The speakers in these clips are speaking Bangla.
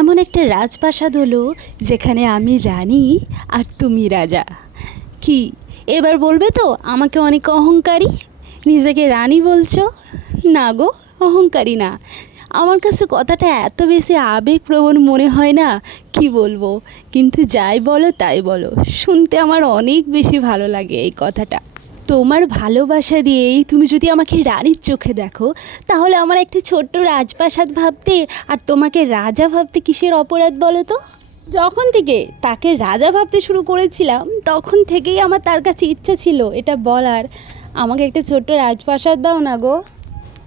এমন একটা রাজপ্রাসাদ হলো যেখানে আমি রানী আর তুমি রাজা। কি, এবার বলবে তো আমাকে অনেক অহংকারী? নিজেকে রানী বলছো? না গো, অহংকারী না। আমার কাছে কথাটা এত বেশি আবেগপ্রবণ মনে হয় না, কি বলব? কিন্তু যাই বলো তাই বলো, শুনতে আমার অনেক বেশি ভালো লাগে এই কথাটা। তোমার ভালোবাসা দিয়েই তুমি যদি আমাকে রানীর চোখে দেখো, তাহলে আমার একটি ছোট্ট রাজপ্রাসাদ ভাবতে আর তোমাকে রাজা ভাবতে কিসের অপরাধ বলো তো? যখন থেকে তাকে রাজা ভাবতে শুরু করেছিলাম, তখন থেকেই আমার তার কাছে ইচ্ছা ছিল, এটা বলার। আমাকে একটা ছোট্ট রাজপ্রাসাদ দাও না গো।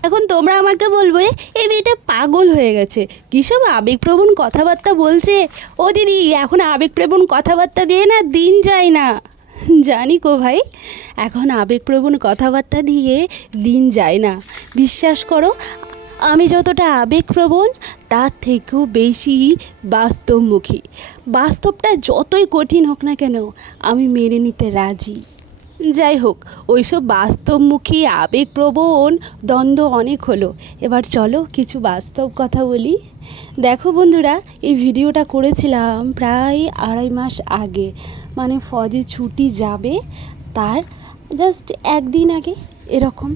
এখন তোমরা আমাকে বলবে এই মেয়েটা পাগল হয়ে গেছে। কীসব আবেগপ্রবণ কথাবার্তা বলছে? ও দিদি, এখন আবেগপ্রবণ কথাবার্তা দিয়ে না দিন যায় না। জানি কো ভাই, এখন আবেগপ্রবণ কথাবার্তা দিয়ে দিন যায় না। বিশ্বাস করো, আমি যতটা আবেগপ্রবণ, তার থেকেও বেশি বাস্তবমুখী। বাস্তবটা যতই কঠিন হোক না কেন, আমি মেনে নিতে রাজি। যাই হোক, ওইসব বাস্তবমুখী, আবেগপ্রবণ দ্বন্দ্ব অনেক হলো। এবার চলো কিছু বাস্তব কথা বলি। দেখো বন্ধুরা, এই ভিডিওটা করেছিলাম প্রায় আড়াই মাস আগে। মানে ফজে ছুটি যাবে, তার জাস্ট একদিন আগে এরকম।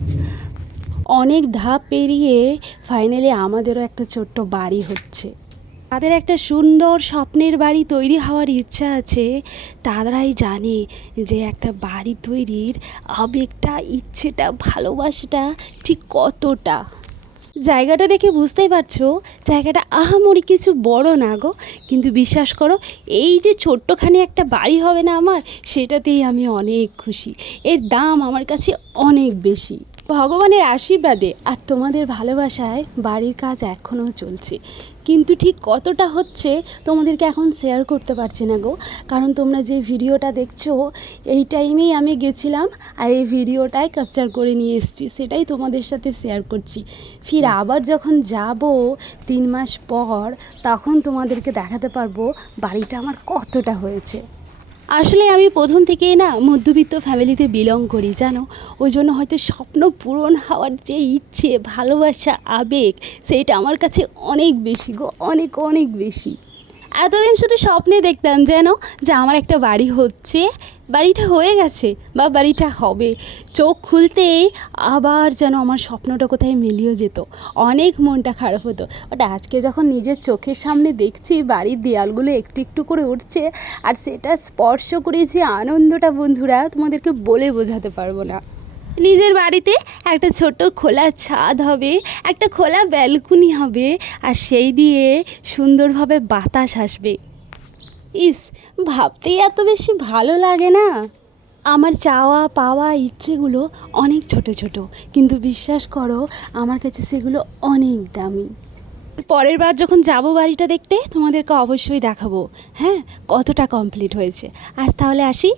অনেক ধাপ পেরিয়ে ফাইনালি আমাদেরও একটা ছোট্ট বাড়ি হচ্ছে। তাদের একটা সুন্দর স্বপ্নের বাড়ি তৈরি হওয়ার ইচ্ছা আছে, তারাই জানে যে একটা বাড়ি তৈরির আবেগটা, ইচ্ছেটা, ভালোবাসাটা ঠিক কতটা। জায়গাটা দেখে বুঝতেই পারছ, জায়গাটা আহামরি কিছু বড় না গো। কিন্তু বিশ্বাস করো, এই যে ছোট্টখানি একটা বাড়ি হবে না আমার, সেটাতেই আমি অনেক খুশি। এর দাম আমার কাছে অনেক বেশি। ভগবানের আশীর্বাদে আর তোমাদের ভালোবাসায় বাড়ির কাজ এখনও চলছে। কিন্তু ঠিক কতটা হচ্ছে তোমাদেরকে এখন শেয়ার করতে পারছি না গো। কারণ তোমরা যে ভিডিওটা দেখছ, এই টাইমেই আমি গেছিলাম আর এই ভিডিওটাই ক্যাপচার করে নিয়ে এসেছি, সেটাই তোমাদের সাথে শেয়ার করছি। ফির আবার যখন যাব তিন মাস পর, তখন তোমাদেরকে দেখাতে পারব বাড়িটা আমার কতটা হয়েছে। আসলে আমি প্রথম থেকেই না মধ্যবিত্ত ফ্যামিলিতে বিলং করি, জানো? ওই জন্য হয়তো স্বপ্ন পূরণ হওয়ার যে ইচ্ছে, ভালোবাসা, আবেগ, সেইটা আমার কাছে অনেক বেশি গো, অনেক অনেক বেশি। এতদিন শুধু স্বপ্নে দেখতাম যেন যে আমার একটা বাড়ি হচ্ছে বাড়িটা হয়ে গেছে বা বাড়িটা হবে। চোখ খুলতেই আবার যেন আমার স্বপ্নটা কোথায় মিলিয়ে যেত। অনেক মনটা খারাপ হতো। বাট আজকে যখন নিজের চোখের সামনে দেখছি বাড়ির দেয়ালগুলো একটু একটু করে উঠছে, আর সেটা স্পর্শ করে যে আনন্দটা বন্ধুরা, তোমাদেরকে বলে বোঝাতে পারব না। নিজের বাড়িতে একটা ছোট খোলা ছাদ হবে, একটা খোলা ব্যালকনি হবে, আর সেই দিয়ে সুন্দরভাবে বাতাস আসবে। ইস, ভাবতেই এত বেশি ভালো লাগে না। আমার চাওয়া, পাওয়া ইচ্ছেগুলো অনেক ছোট ছোট, কিন্তু বিশ্বাস করো, আমার কাছে সেগুলো অনেক দামি। পরের বার যখন যাব বাড়িটা দেখতে, তোমাদেরকে অবশ্যই দেখাবো। হ্যাঁ কতটা কমপ্লিট হয়েছে। আজ তাহলে আসি।